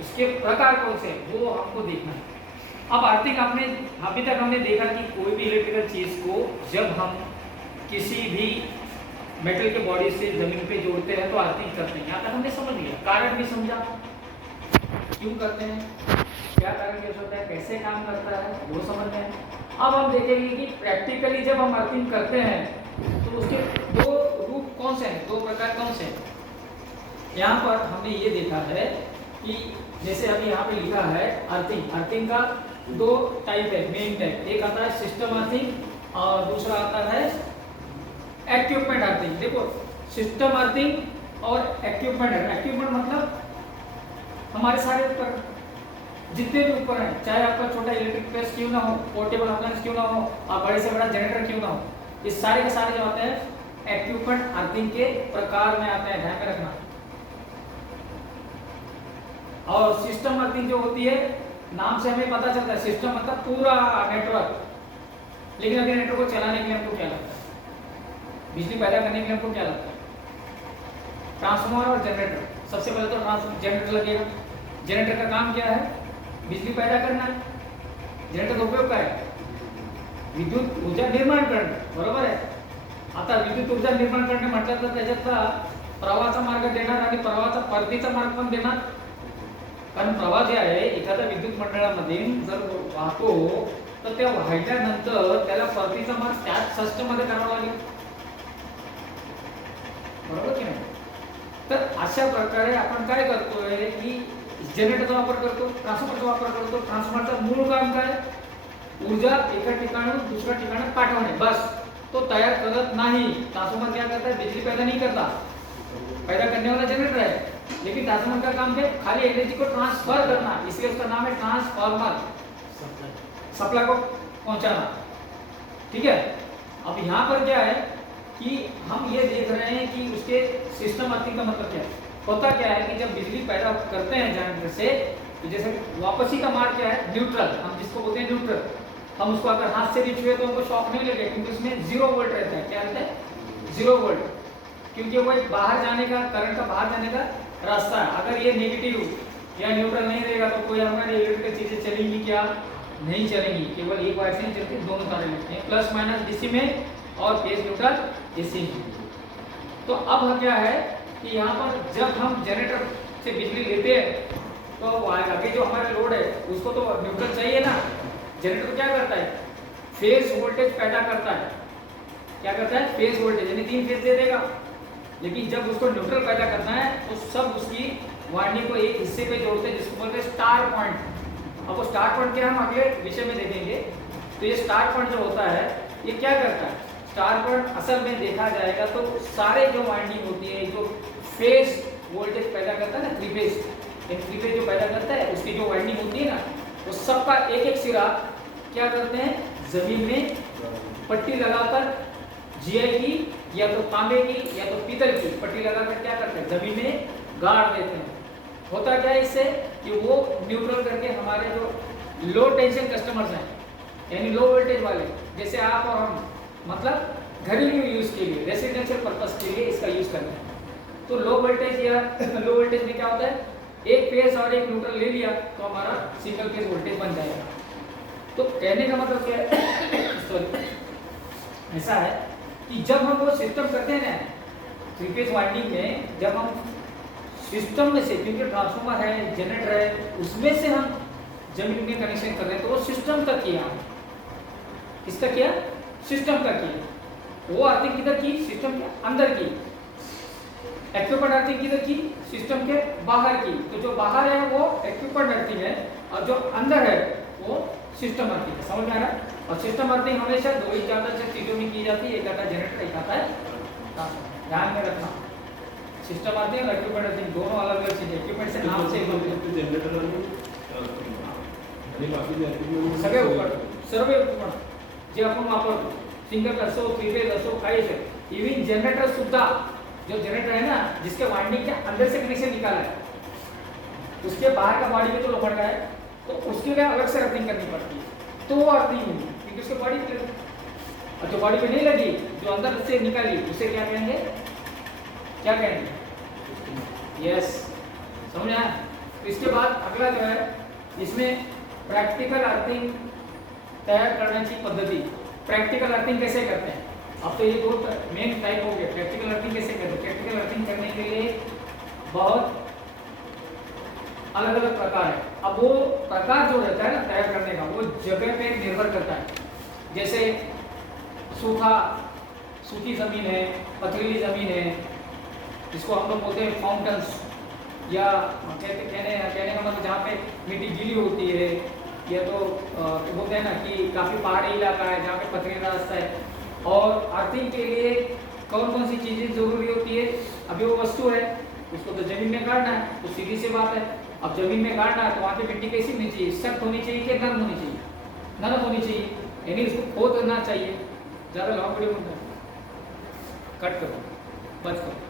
इसके प्रकार कौन से हैं वो हमको देखना है। अब अर्थिंग आपने अभी तक हमने देखा कि कोई भी इलेक्ट्रिकल चीज़ को जब हम किसी भी मेटल के बॉडी से जमीन पे जोड़ते हैं तो अर्थिंग करते हैं। यहाँ तक हमने समझ लिया, कारण भी समझा क्यों करते हैं, क्या कारण कैसे होता है, कैसे काम करता है वो समझ रहे हैं। अब हम देखेंगे कि प्रैक्टिकली जब हम अर्थिंग करते हैं तो उसके दो रूप कौन से हैं, दो प्रकार कौन से हैं। यहाँ पर हमने ये देखा है कि जैसे अभी यहाँ पे लिखा है अर्थिंग, अर्थिंग का दो टाइप है, मेन टाइप। एक आता है सिस्टम अर्थिंग और दूसरा आता है इक्विपमेंट अर्थिंग। देखो सिस्टम अर्थिंग और इक्विपमेंट, इक्विपमेंट मतलब हमारे सारे उपकरण जितने भी उपकरण हैं, चाहे आपका छोटा इलेक्ट्रिक प्रेस क्यों ना हो, पोर्टेबल अप्लायंस क्यों ना हो, और बड़े से बड़ा जनरेटर क्यों ना हो, ये सारे के सारे जो आते हैं इक्विपमेंट अर्थिंग के प्रकार में आते हैं, ध्यान में रखना। और सिस्टम अर्थिंग जो होती है, नाम से हमें पता चलता है सिस्टम मतलब पूरा नेटवर्क। लेकिन अभी नेटवर्क को चलाने के लिए हमको क्या लगता है, बिजली पैदा करने के लिए हमको क्या लगता है, ट्रांसफार्मर और जनरेटर। सबसे पहले तो जनरेटर लगेगा। जनरेटर का काम क्या है, बिजली पैदा करना है। जनरेटर का उपयोग क्या है, विद्युत ऊर्जा निर्माण करणे, बरोबर आहे। आता विद्युत ऊर्जा निर्माण करणे म्हटलं तर त्याच्यातला प्रवाहाचा मार्ग देणार आणि प्रवाहाचा परतीचा मार्ग पण देणार। कारण प्रवाह जे आहे एखाद्या विद्युत मंडळामध्ये जर वाहतो तर त्या वाहिल्यानंतर त्याला परतीचा मार्ग त्याच सिस्टममध्ये करावा लागेल, बरोबर की नाही। तर अशा प्रकारे आपण काय करतोय की जनरेटरचा वापर करतो, ट्रान्सफॉर्मरचा वापर करतो। ट्रान्सफॉर्मरचं मूळ काम काय, ऊर्जा एका ठिकाणाहून दुसऱ्या ठिकाणी पाठवणे, बस। तो तयार करत नाही। ट्रांसफार्मर क्या करता है, बिजली पैदा नहीं करता, पैदा करने वाला जनरेटर है। लेकिन ट्रांसफार्मर का काम है खाली एनर्जी को ट्रांसफर करना, इसलिए उसका नाम है ट्रांसफार्मर, सप्लाई को पहुंचाना, ठीक है। अब यहाँ पर क्या है कि हम ये देख रहे हैं कि उसके सिस्टम अर्थिंग का मतलब क्या है। होता क्या है कि जब बिजली पैदा करते हैं जनरेटर से, तो जैसे वापसी का मार्ग क्या है, न्यूट्रल, हम जिसको बोलते हैं न्यूट्रल। हम उसको अगर हाथ से भी छुए तो हमको शॉक नहीं लगेगा, क्योंकि उसमें 0 वोल्ट रहता है। क्या रहता है, 0 वोल्ट, क्योंकि वो एक बाहर जाने का, करंट का बाहर जाने का रास्ता है। अगर ये नेगेटिव या न्यूट्रल नहीं रहेगा तो कोई हमारी इलेक्ट्रिकल चीजें चलेंगी क्या, नहीं चलेंगी। केवल एक वायर से नहीं चलती, दोनों तारे लगते हैं, प्लस माइनस डीसी में और फेज न्यूट्रल एसी। तो अब क्या है कि यहाँ पर जब हम जनरेटर से बिजली लेते हैं तो आगे जो हमारा लोड है उसको तो न्यूट्रल चाहिए ना। जनरेटर क्या करता है, फेज वोल्टेज पैदा करता है। क्या करता है, फेज वोल्टेज, यानी 3 फेज दे देगा। लेकिन जब उसको न्यूट्रल पैदा करना है तो सब उसकी वाइंडिंग को एक हिस्से पे जोड़ते हैं, जिसको बोलते हैं स्टार पॉइंट। अब वो स्टार पॉइंट क्या हम अगले विषय में देखेंगे। तो ये स्टार पॉइंट जो होता है ये क्या करता है, स्टार पॉइंट असल में देखा जाएगा तो सारे जो वाइंडिंग होती है, जो फेज वोल्टेज पैदा करता है ना, 3 फेज, 3 फेज जो पैदा करता है उसकी जो वाइंडिंग होती है ना, वो सबका एक एक सिरा क्या करते हैं, जमीन में पट्टी लगाकर जीआई की या तो तांबे की या तो पीतल की पट्टी लगाकर क्या करते हैं, जमीन में गाड़ देते हैं। होता क्या है इससे कि वो न्यूट्रल करके हमारे जो लो टेंशन कस्टमर्स हैं, यानी लो वोल्टेज वाले, जैसे आप और हम, मतलब घरेलू यूज के लिए, रेसिडेंशियल पर्पस के लिए इसका यूज करते हैं। तो लो वोल्टेज या लो वोल्टेज में क्या होता है, एक फेज और एक न्यूट्रल ले लिया तो हमारा सिंगल फेज वोल्टेज बन जाएगा। तो कहने का मतलब क्या है ऐसा है कि जब हम वो सिस्टम करते हैं ना 3 फेज वाइंडिंग में, जब हम सिस्टम में से, क्योंकि ट्रांसफार्मर है, जनरेटर है, उसमें से हम जमीन में कनेक्शन कर रहे हैं, तो वो सिस्टम का किया, किसका किया, सिस्टम का किया। वो अर्थिंग किधर की, सिस्टम के अंदर की। इक्विपमेंट अर्थिंग किधर की, सिस्टम के बाहर की। तो जो बाहर है वो इक्विपमेंट अर्थिंग है और जो अंदर है वो सिस्टम अर्थिंग है। समझ में आ रहा है। और सिस्टम अर्थिंग हमेशा 2 ही ज्यादा चीजों में की जाती है, एक आता है जनरेटर, एक आता है ट्रांसफार्मर। ध्यान में रखना, सिस्टम अर्थिंग और इक्विपमेंट अर्थिंग दोनों अलग अलग चीजें। इक्विपमेंट से नाम से जनरेटर सगळे उपकरण, सर्व उपकरण जे आपण वापरतो, सिंगल असो, 3 फेज असो, काही असो, इवन जनरेटर सुद्धा, जो जनरेटर है ना, जिसके वाइंडिंग के अंदर से कनेक्शन निकाला है, उसके बाहर का बॉडी में तो लोखंड का है, तो उसके लिए अलग से अर्थिंग करनी पड़ती है, तो वो अर्थिंग होगी, क्योंकि उसके बॉडी पे लगी। और जो बॉडी पे नहीं लगी, जो अंदर से निकाली, उसे क्या कहेंगे, क्या कहेंगे, यस, समझ आया। तो इसके बाद अगला जो है इसमें प्रैक्टिकल अर्थिंग तैयार करने की पद्धति। प्रैक्टिकल अर्थिंग कैसे करते हैं? अब तो ये दो मेन टाइप हो गए। प्रैक्टिकल अर्थिंग कैसे करते हैं? प्रैक्टिकल अर्थिंग करने के लिए बहुत अलग अलग प्रकार है। अब वो प्रकार जो रहता है ना तैयार करने का, वो जगह पे निर्भर करता है। जैसे सूखी जमीन है, पथरीली जमीन है, जिसको हम लोग बोलते हैं फाउंटेन्स, या कहने का मतलब जहाँ पे मिट्टी गीली होती है, या तो बोलते हैं ना कि काफ़ी पहाड़ी इलाका है जहाँ पे पथरीला रास्ता है। और अर्थिंग के लिए कौन कौन सी चीज़ें जरूरी होती है? अभी वो वस्तु है, उसको तो जमीन में गाड़ना है, तो सीधी सी बात है। अब जमीन में गाड़ना है तो वहाँ की मिट्टी कैसी होनी चाहिए? सख्त होनी चाहिए कि नरम होनी चाहिए? नरम होनी चाहिए, यानी उसको खोदना चाहिए। ज़्यादा लॉन्ग वीडियो में कट करो, बच करो।